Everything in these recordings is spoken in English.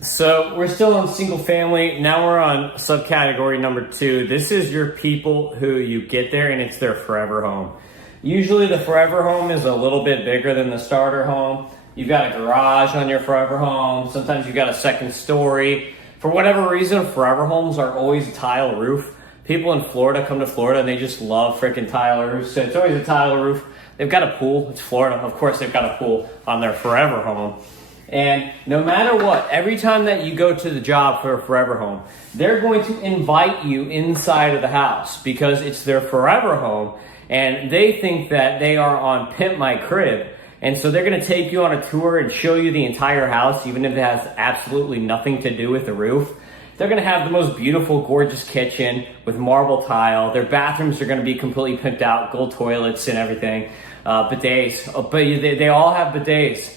So we're still on single family. Now we're on subcategory number 2. This is your people who you get there and it's their forever home. Usually the forever home is a little bit bigger than the starter home. You've got a garage on your forever home. Sometimes you've got a second story. For whatever reason, forever homes are always a tile roof. People in Florida come to Florida and they just love freaking tile roofs. So it's always a tile roof. They've got a pool. It's Florida. Of course, they've got a pool on their forever home. And no matter what, every time that you go to the job for a forever home, they're going to invite you inside of the house because it's their forever home. And they think that they are on Pimp My Crib. And so they're going to take you on a tour and show you the entire house, even if it has absolutely nothing to do with the roof. They're going to have the most beautiful, gorgeous kitchen with marble tile. Their bathrooms are going to be completely pimped out, gold toilets and everything. Bidets. But they all have bidets.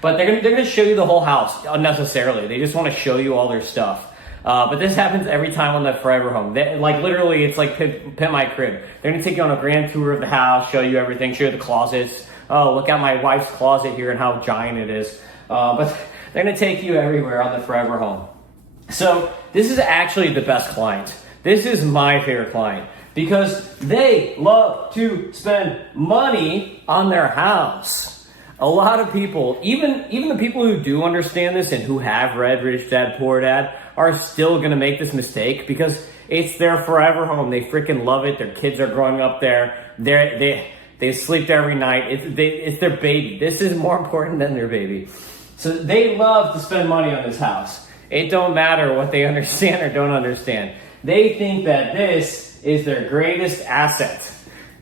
But they're gonna show you the whole house unnecessarily. They just want to show you all their stuff. But this happens every time on the forever home. Literally, it's like Pimp My Crib. They're gonna take you on a grand tour of the house, show you everything, show you the closets. Oh, look at my wife's closet here and how giant it is. But they're gonna take you everywhere on the forever home. So this is actually the best client. This is my favorite client because they love to spend money on their house. A lot of people, even the people who do understand this and who have read Rich Dad Poor Dad, are still going to make this mistake because it's their forever home. They freaking love it. Their kids are growing up there. They sleep there every night. It's their baby. This is more important than their baby. So they love to spend money on this house. It don't matter what they understand or don't understand. They think that this is their greatest asset.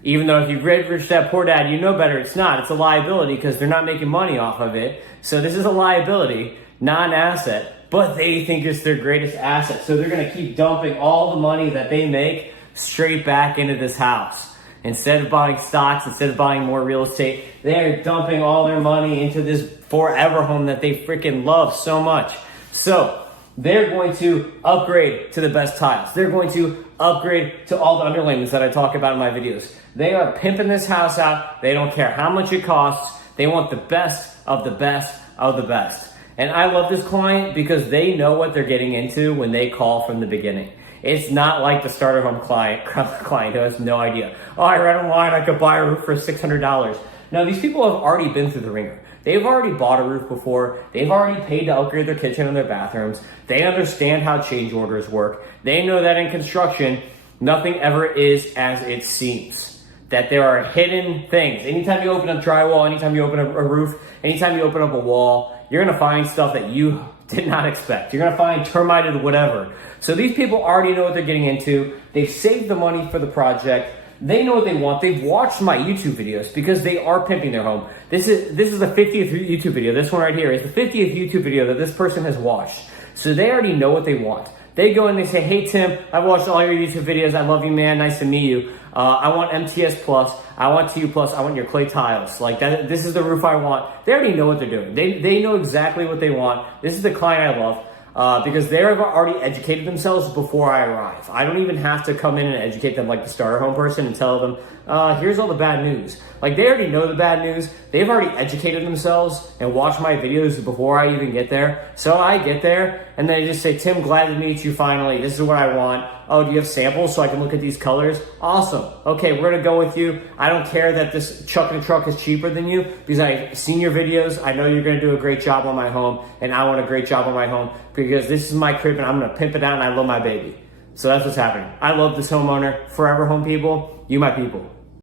Even though if you've read Rich Dad Poor Dad, you know better. It's not. It's a liability because they're not making money off of it. So this is a liability, not an asset. But they think it's their greatest asset. So they're going to keep dumping all the money that they make straight back into this house. Instead of buying stocks, instead of buying more real estate, they're dumping all their money into this forever home that they freaking love so much. So they're going to upgrade to the best tiles. They're going to upgrade to all the underlayments that I talk about in my videos. They are pimping this house out. They don't care how much it costs. They want the best of the best of the best. And I love this client because they know what they're getting into when they call from the beginning. It's not like the starter home client who has no idea. Oh, I read online I could buy a roof for $600. No, these people have already been through the ringer. They've already bought a roof before. They've already paid to upgrade their kitchen and their bathrooms. They understand how change orders work. They know that in construction, nothing ever is as it seems. That there are hidden things. Anytime you open up drywall, anytime you open up a roof, anytime you open up a wall, you're gonna find stuff that you did not expect. You're gonna find termited whatever. So these people already know what they're getting into. They've saved the money for the project. They know what they want. They've watched my YouTube videos because they are pimping their home. This is the 50th YouTube video. This one right here is the 50th YouTube video that this person has watched. So they already know what they want. They go and they say, hey, Tim, I've watched all your YouTube videos. I love you, man. Nice to meet you. I want MTS Plus. I want TU Plus. I want your clay tiles. Like that. This is the roof I want. They already know what they're doing. They know exactly what they want. This is the client I love because they have already educated themselves before I arrive. I don't even have to come in and educate them like the starter home person and tell them, here's all the bad news. Like they already know the bad news. They've already educated themselves and watched my videos before I even get there. So I get there and they just say, Tim, glad to meet you finally. This is what I want. Oh, do you have samples so I can look at these colors? Awesome. Okay, we're gonna go with you. I don't care that this truck and truck is cheaper than you because I've seen your videos. I know you're gonna do a great job on my home and I want a great job on my home because this is my crib and I'm gonna pimp it out and I love my baby. So that's what's happening. I love this homeowner. Forever home people, you my people.